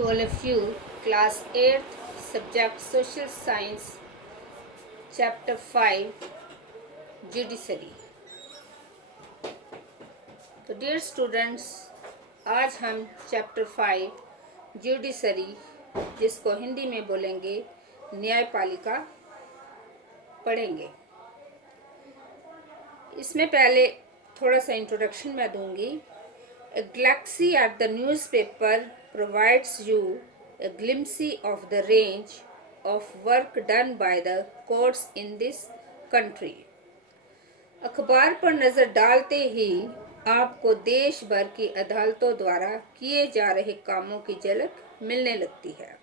to all of you, Class 8th, Subject Social Science, Chapter 5, Judiciary. तो dear students, आज हम chapter 5 judiciary, जिसको हिंदी में बोलेंगे न्यायपालिका, पढ़ेंगे। इसमें पहले थोड़ा सा इंट्रोडक्शन मैं दूंगी। A galaxy at the newspaper provides you a glimpse of the range of work done by the courts in this country. अखबार पर नजर डालते ही आपको देश भर की अदालतों द्वारा किए जा रहे कामों की झलक मिलने लगती है।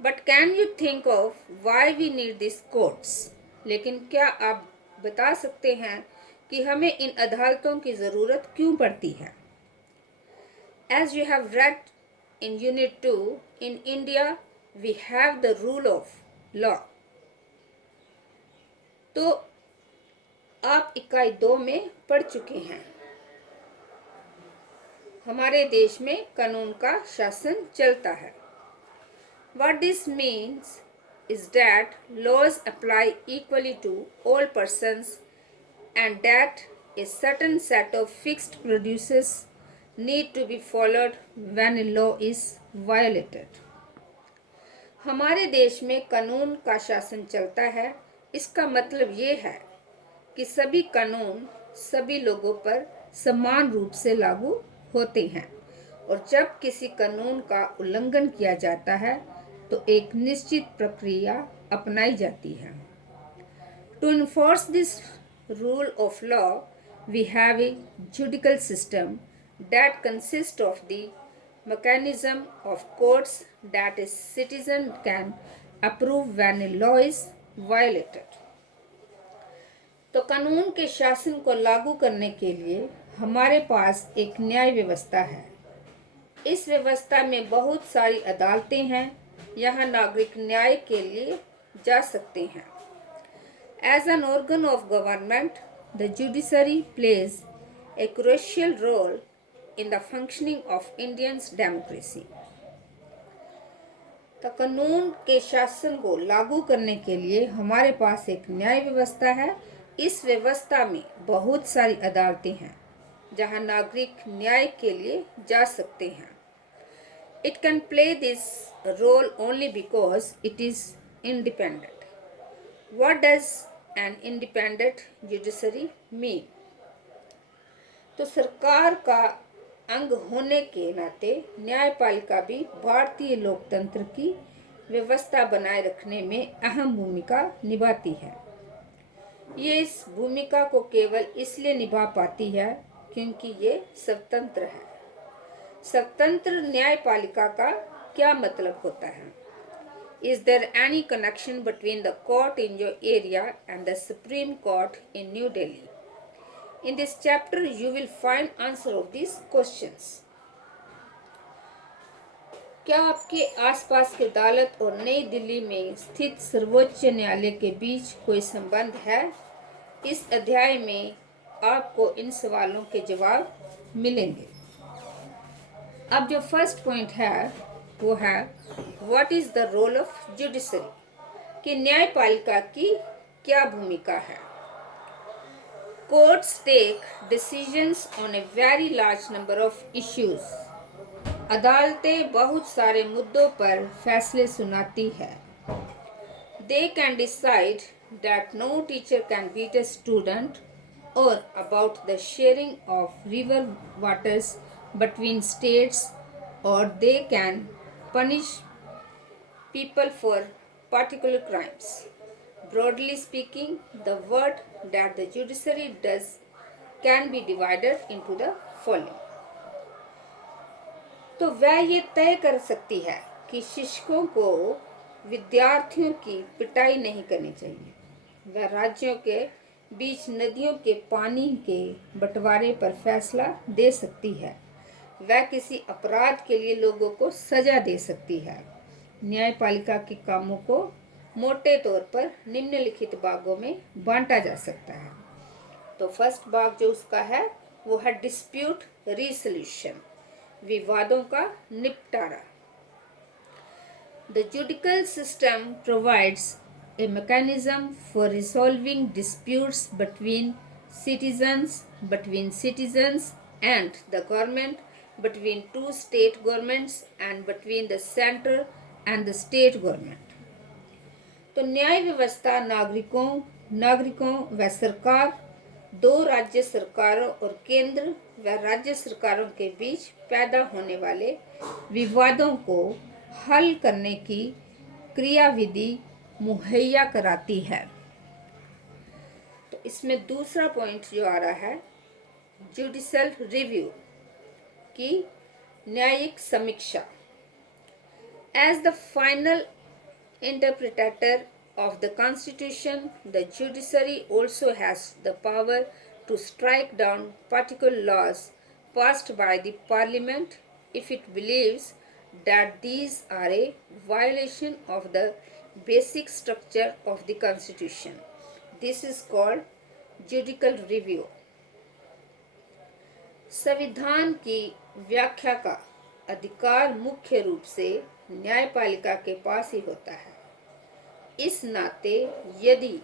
But can you think of why we need these courts? लेकिन क्या आप बता सकते हैं कि हमें इन अदालतों की ज़रूरत क्यों पड़ती है? As you have read in Unit 2, in India we have the rule of law. तो आप इकाई 2 में पढ़ चुके हैं। हमारे देश में कानून का शासन चलता है। What this means is that laws apply equally to all persons and that a certain set of fixed procedures need to be followed when a law is violated. हमारे देश में कानून का शासन चलता है। इसका मतलब ये है कि सभी कानून सभी लोगों पर समान रूप से लागू होते हैं और जब किसी कानून का उल्लंघन किया जाता है तो एक निश्चित प्रक्रिया अपनाई जाती है। To enforce this rule of law, we have a judicial system that consists of the mechanism of courts that a citizen can approve when a law is violated. तो कानून के शासन को लागू करने के लिए हमारे पास एक न्याय व्यवस्था है। इस व्यवस्था में बहुत सारी अदालतें हैं। यहाँ नागरिक न्याय के लिए जा सकते हैं। As an organ of government, the judiciary plays a crucial role in the functioning of India's democracy. तो कानून के शासन को लागू करने के लिए हमारे पास एक न्याय व्यवस्था है। इस व्यवस्था में बहुत सारी अदालतें हैं जहां नागरिक न्याय के लिए जा सकते हैं। It can play this role only because it is independent. What does an independent judiciary mean? तो सरकार का अंग होने के नाते न्यायपालिका भी भारतीय लोकतंत्र की व्यवस्था बनाए रखने में अहम भूमिका निभाती है। ये इस भूमिका को केवल इसलिए निभा पाती है क्योंकि ये स्वतंत्र है। स्वतंत्र न्यायपालिका का क्या मतलब होता है? Is there any connection between the court in your area and the Supreme Court in New Delhi? In this chapter, you will find answer of these questions. क्या आपके आसपास की अदालत और नई दिल्ली में स्थित सर्वोच्च न्यायालय के बीच कोई संबंध है? इस अध्याय में आपको इन सवालों के जवाब मिलेंगे। अब जो फर्स्ट पॉइंट है वो है what is the role of judiciary, कि न्यायपालिका की क्या भूमिका है। Courts take decisions on a very large number of issues. अदालतें बहुत सारे मुद्दों पर फैसले सुनाती है। They can decide that no teacher can beat a student or about the sharing of river waters between states, or they can punish people for particular crimes. Broadly speaking, the work that the judiciary does can be divided into the following. तो वह ये तय कर सकती है कि शिक्षकों को विद्यार्थियों की पिटाई नहीं करनी चाहिए। वह राज्यों के बीच नदियों के पानी के बंटवारे पर फैसला दे सकती है। वह किसी अपराध के लिए लोगों को सजा दे सकती है। न्यायपालिका के कामों को मोटे तौर पर निम्नलिखित भागों में बांटा जा सकता है। तो फर्स्ट भाग जो उसका है वो है डिस्प्यूट रिसोल्यूशन, विवादों का निपटारा। The judicial system provides a mechanism for resolving disputes between citizens and the government, between two state governments and between the center and the state government. तो न्याय व्यवस्था नागरिकों व सरकार, दो राज्य सरकारों और केंद्र व राज्य सरकारों के बीच पैदा होने वाले विवादों को हल करने की क्रियाविधि मुहैया कराती है। तो इसमें दूसरा पॉइंट जो आ रहा है, जुडिशल रिव्यू की न्यायिक समीक्षा। As the final interpreter of the constitution, the judiciary also has the power to strike down particular laws passed by the parliament if it believes that these are a violation of the basic structure of the constitution. This is called judicial review. संविधान की व्याख्या का अधिकार मुख्य रूप से न्यायपालिका के पास ही होता है। इस नाते यदि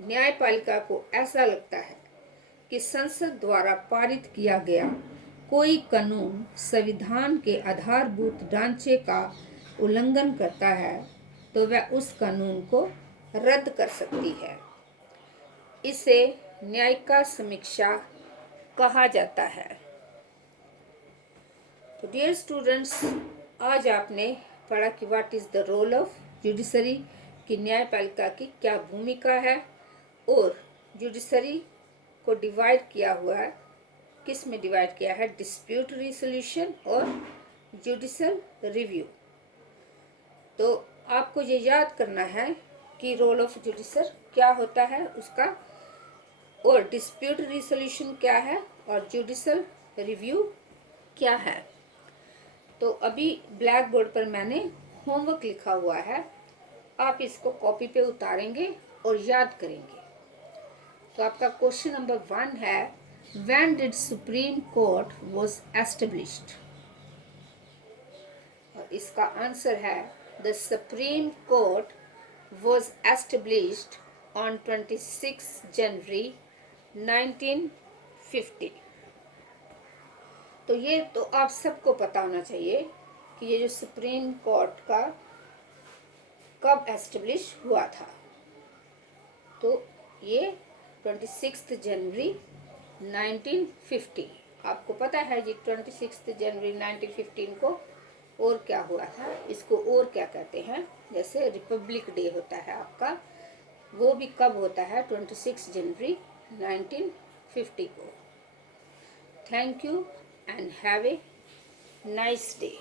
न्यायपालिका को ऐसा लगता है कि संसद द्वारा पारित किया गया कोई कानून संविधान के आधारभूत ढांचे का उल्लंघन करता है, तो वह उस कानून को रद्द कर सकती है। इसे न्यायिक समीक्षा कहा जाता है। तो डियर स्टूडेंट्स, आज आपने पढ़ा कि what is the role of judiciary, कि न्यायपालिका की क्या भूमिका है, और जुडिशरी को डिवाइड किया हुआ है, किस में डिवाइड किया है, डिस्प्यूट रिसोल्यूशन और जुडिशल रिव्यू। तो आपको ये याद करना है कि रोल ऑफ जुडिशर क्या होता है उसका, और डिस्प्यूट रिसोल्यूशन क्या है, और जुडिशल रिव्यू क्या है। तो अभी ब्लैक बोर्ड पर मैंने होमवर्क लिखा हुआ है, आप इसको कॉपी पे उतारेंगे और याद करेंगे। तो आपका क्वेश्चन नंबर 1 है, when did supreme court was established, और इसका आंसर है the supreme court was established on 26 जनवरी 1950। तो ये तो आप सबको पता होना चाहिए कि ये जो सुप्रीम कोर्ट का कब एस्टेब्लिश हुआ था। तो ये 26 जनवरी 1950। आपको पता है जी 26 जनवरी 1915 को और क्या हुआ था, इसको और क्या कहते हैं, जैसे रिपब्लिक डे होता है आपका, वो भी कब होता है, 26 जनवरी 1950 को। Thank you and have a nice day.